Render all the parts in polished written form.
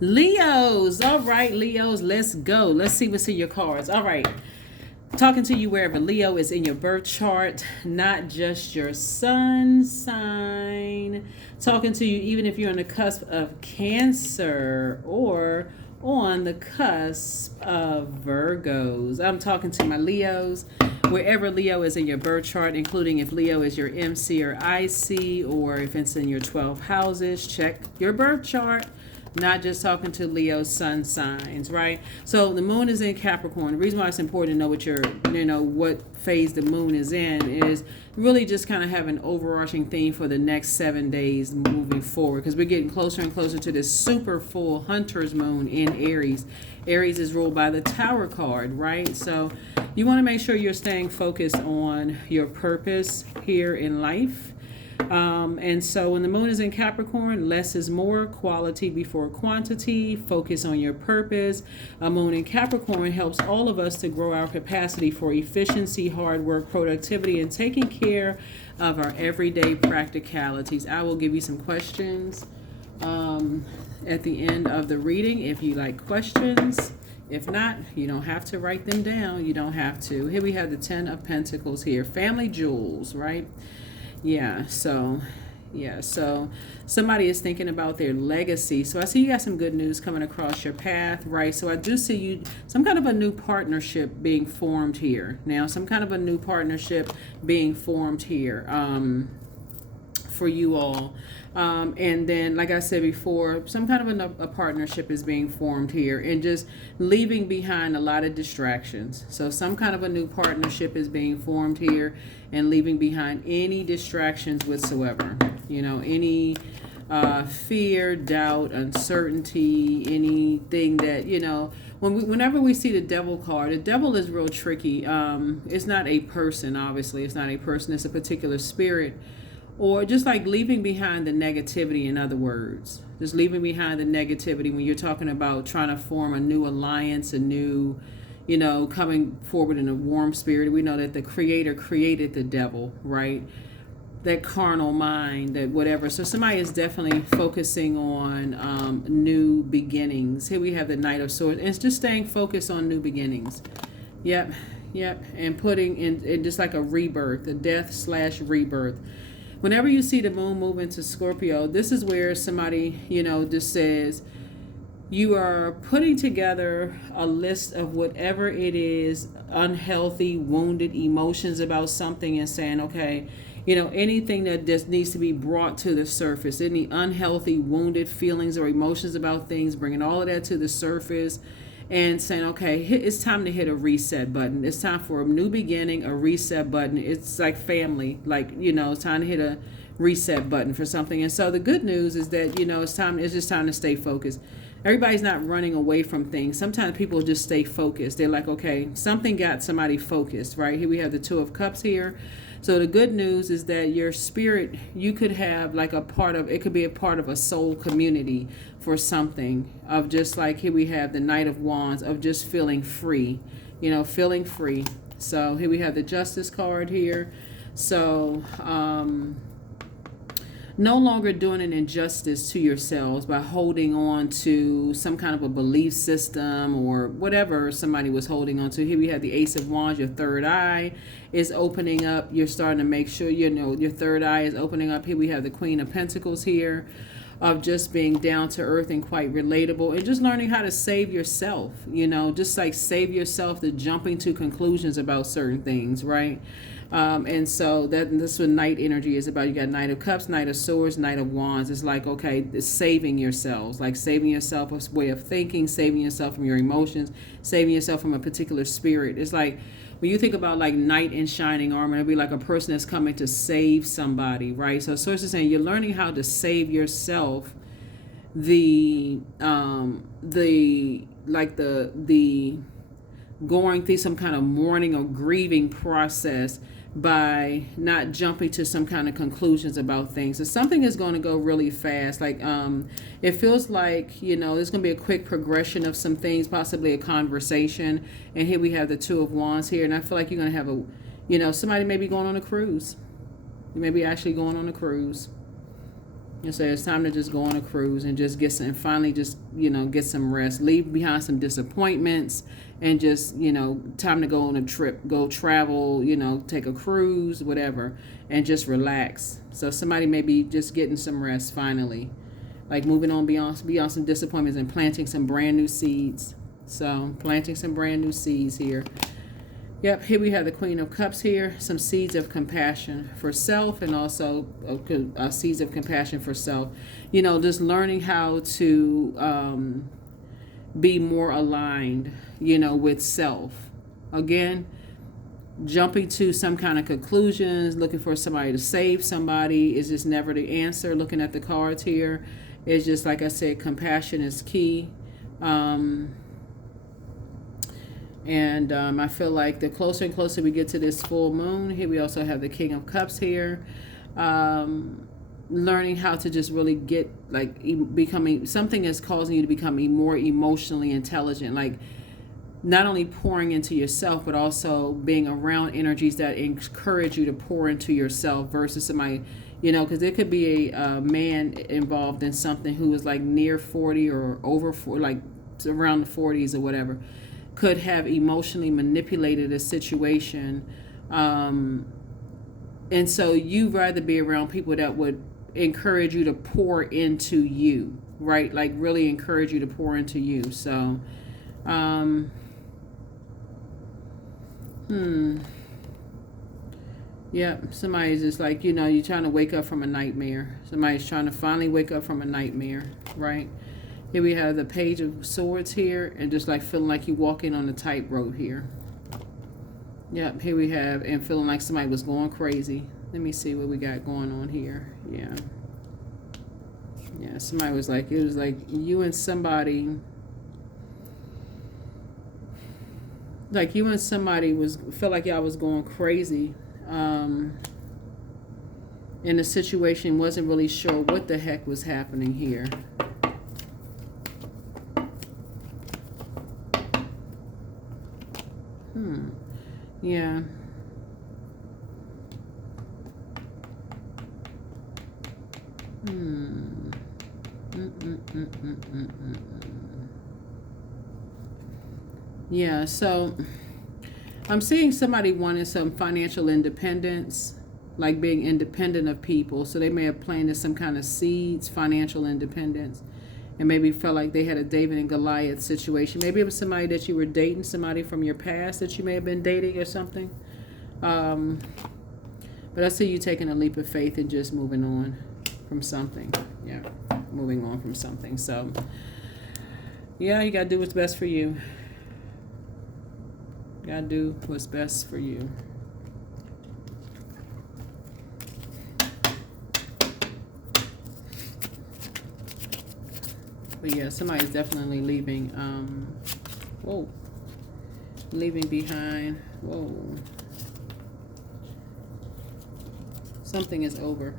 Leos. All right, Leos, let's go. Let's see what's in your cards. All right. Talking to you wherever Leo is in your birth chart, not just your sun sign. Talking to you even if you're on the cusp of Cancer or on the cusp of Virgos. I'm talking to my Leos, wherever Leo is in your birth chart, including if Leo is your MC or IC, or if it's in your 12 houses. Check your birth chart. Not just talking to Leo sun signs, right? So the moon is in Capricorn. The reason why it's important to know what phase the moon is in is really just kind of have an overarching theme for the next 7 days moving forward, because we're getting closer and closer to this super full hunter's moon in Aries. Aries is ruled by the Tower card, right? So you want to make sure you're staying focused on your purpose here in life. And so when the moon is in Capricorn, less is more, quality before quantity, focus on your purpose. A moon in Capricorn helps all of us to grow our capacity for efficiency, hard work, productivity, and taking care of our everyday practicalities. I will give you some questions at the end of the reading if you like questions. If not, you don't have to write them down. You don't have to. Here we have the 10 of Pentacles here. Family jewels, right? So somebody is thinking about their legacy. So I see you got some good news coming across your path, right? So I do see you, some kind of a new partnership being formed here. Now, some kind of a new partnership being formed here for you all. And then, like I said before, some kind of a partnership is being formed here, and just leaving behind a lot of distractions. So some kind of a new partnership is being formed here, and leaving behind any distractions whatsoever. Any fear, doubt, uncertainty, anything that, whenever we see the devil card, the devil is real tricky. It's not a person, obviously. It's not a person. It's a particular spirit. Or just like leaving behind the negativity, in other words. Just leaving behind the negativity when you're talking about trying to form a new alliance, a new, coming forward in a warm spirit. We know that the Creator created the devil, right? That carnal mind, that whatever. So somebody is definitely focusing on new beginnings. Here we have the Knight of Swords. And it's just staying focused on new beginnings. Yep. And putting in just like a rebirth, a death/rebirth. Whenever you see the moon move into Scorpio, this is where somebody, just says you are putting together a list of whatever it is, unhealthy, wounded emotions about something, and saying, okay, anything that just needs to be brought to the surface, any unhealthy, wounded feelings or emotions about things, bringing all of that to the surface and saying, okay, it's time to hit a reset button. It's time for a new beginning, a reset button. It's like family, it's time to hit a reset button for something. And so the good news is that, it's just time to stay focused. Everybody's not running away from things. Sometimes people just stay focused. They're like, okay, something got somebody focused, right? Here we have the Two of Cups here. So the good news is that your spirit, you could have like it could be a part of a soul community for something of just like, here we have the Knight of Wands, of just feeling free, feeling free. So here we have the Justice card here. So, no longer doing an injustice to yourselves by holding on to some kind of a belief system or whatever somebody was holding on to. Here we have the Ace of Wands. Your third eye is opening up. You're starting to make sure, your third eye is opening up. Here we have the Queen of Pentacles here, of just being down to earth and quite relatable, and just learning how to save yourself, just like save yourself to jumping to conclusions about certain things, right? And so that's what Knight energy is about. You got Knight of Cups, Knight of Swords, Knight of Wands. It's like, okay, it's saving yourselves, like saving yourself a way of thinking, saving yourself from your emotions, saving yourself from a particular spirit. It's like when you think about like knight in shining armor, it'd be like a person that's coming to save somebody, right? So Source is saying you're learning how to save yourself the going through some kind of mourning or grieving process by not jumping to some kind of conclusions about things. So something is going to go really fast. Like it feels like, there's going to be a quick progression of some things, possibly a conversation. And here we have the Two of Wands here. And I feel like you're going to have somebody may be going on a cruise. You may be actually going on a cruise. And so it's time to just go on a cruise and just get some, and finally just, get some rest. Leave behind some disappointments and just, time to go on a trip, go travel, take a cruise, whatever, and just relax. So somebody may be just getting some rest finally. Like moving on beyond some disappointments and planting some brand new seeds. So planting some brand new seeds here. Yep, here we have the Queen of Cups here. Some seeds of compassion for self, and also seeds of compassion for self. Just learning how to be more aligned, with self. Again, jumping to some kind of conclusions, looking for somebody to save somebody is just never the answer. Looking at the cards here, it's just like I said, compassion is key. And I feel like the closer and closer we get to this full moon, here we also have the King of Cups here. Learning how to just really get, becoming, something is causing you to become more emotionally intelligent. Like, not only pouring into yourself, but also being around energies that encourage you to pour into yourself versus somebody, because there could be a man involved in something who is like near 40 or over 40, like around the 40s or whatever, could have emotionally manipulated a situation. And so you'd rather be around people that would encourage you to pour into you, right? Like really encourage you to pour into you. So, yeah, somebody's just like, you're trying to wake up from a nightmare. Somebody's trying to finally wake up from a nightmare, right? Here we have the Page of Swords here, and just like feeling like you're walking on a tightrope here. Yep, here we have, and feeling like somebody was going crazy. Let me see what we got going on here. Yeah. Yeah, somebody was like, it was like you and somebody, felt like y'all was going crazy. And the situation, wasn't really sure what the heck was happening here. Yeah. Yeah, so I'm seeing somebody wanting some financial independence, like being independent of people. So they may have planted some kind of seeds, financial independence, and maybe felt like they had a David and Goliath situation. Maybe it was somebody that you were dating, somebody from your past that you may have been dating or something. But I see you taking a leap of faith and just moving on from something. Yeah, moving on from something. So, yeah, you got to do what's best for you. You got to do what's best for you. But yeah, somebody's definitely leaving. Leaving behind. Something is over.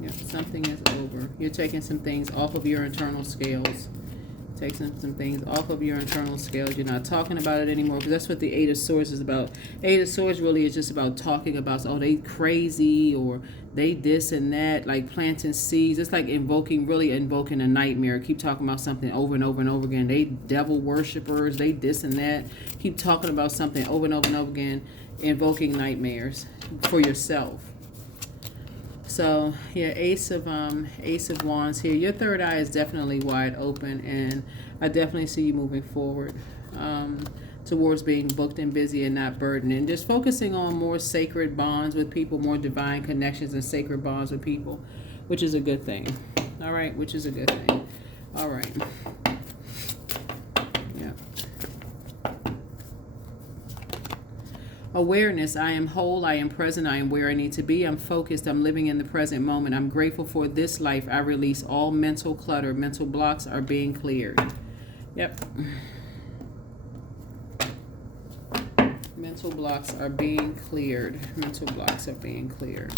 Yeah, something is over. You're taking some things off of your internal scales. Taking some things off of your internal scales. You're not talking about it anymore, because that's what the Eight of Swords is about. Eight of Swords really is just about talking about, oh, they crazy, or they this and that, like planting seeds. It's like really invoking a nightmare. Keep talking about something over and over and over again. They devil worshippers, they this and that. Keep talking about something over and over and over again, invoking nightmares for yourself. So yeah, Ace of Wands here. Your third eye is definitely wide open, and I definitely see you moving forward towards being booked and busy and not burdened, and just focusing on more sacred bonds with people, more divine connections and sacred bonds with people, which is a good thing. All right, which is a good thing. All right. Yeah. Awareness, I am whole, I am present, I am where I need to be, I'm focused, I'm living in the present moment, I'm grateful for this life, I release all mental clutter, mental blocks are being cleared. Yep. Mental blocks are being cleared. Mental blocks are being cleared.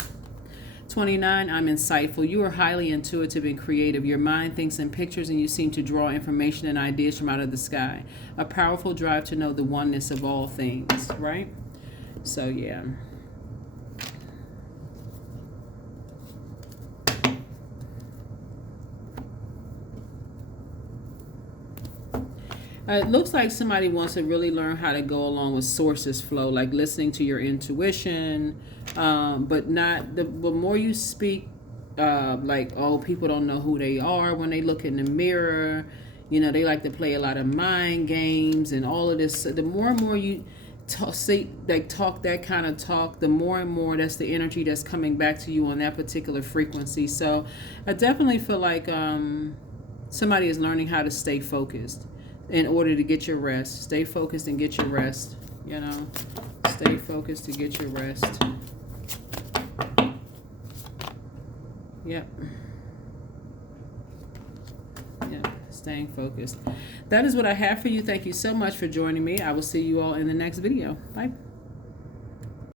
29, I'm insightful. You are highly intuitive and creative. Your mind thinks in pictures, and you seem to draw information and ideas from out of the sky. A powerful drive to know the oneness of all things, right? So, yeah. It looks like somebody wants to really learn how to go along with sources flow, like listening to your intuition, but not the more you speak, like, oh, people don't know who they are when they look in the mirror. You know, they like to play a lot of mind games and all of this. The more and more you talk, talk that kind of talk, the more and more that's the energy that's coming back to you on that particular frequency. So I definitely feel like somebody is learning how to stay focused in order to get your rest. Stay focused and get your rest. You know, stay focused to get your rest. Yep. Yep. Staying focused. That is what I have for you. Thank you so much for joining me. I will see you all in the next video. Bye.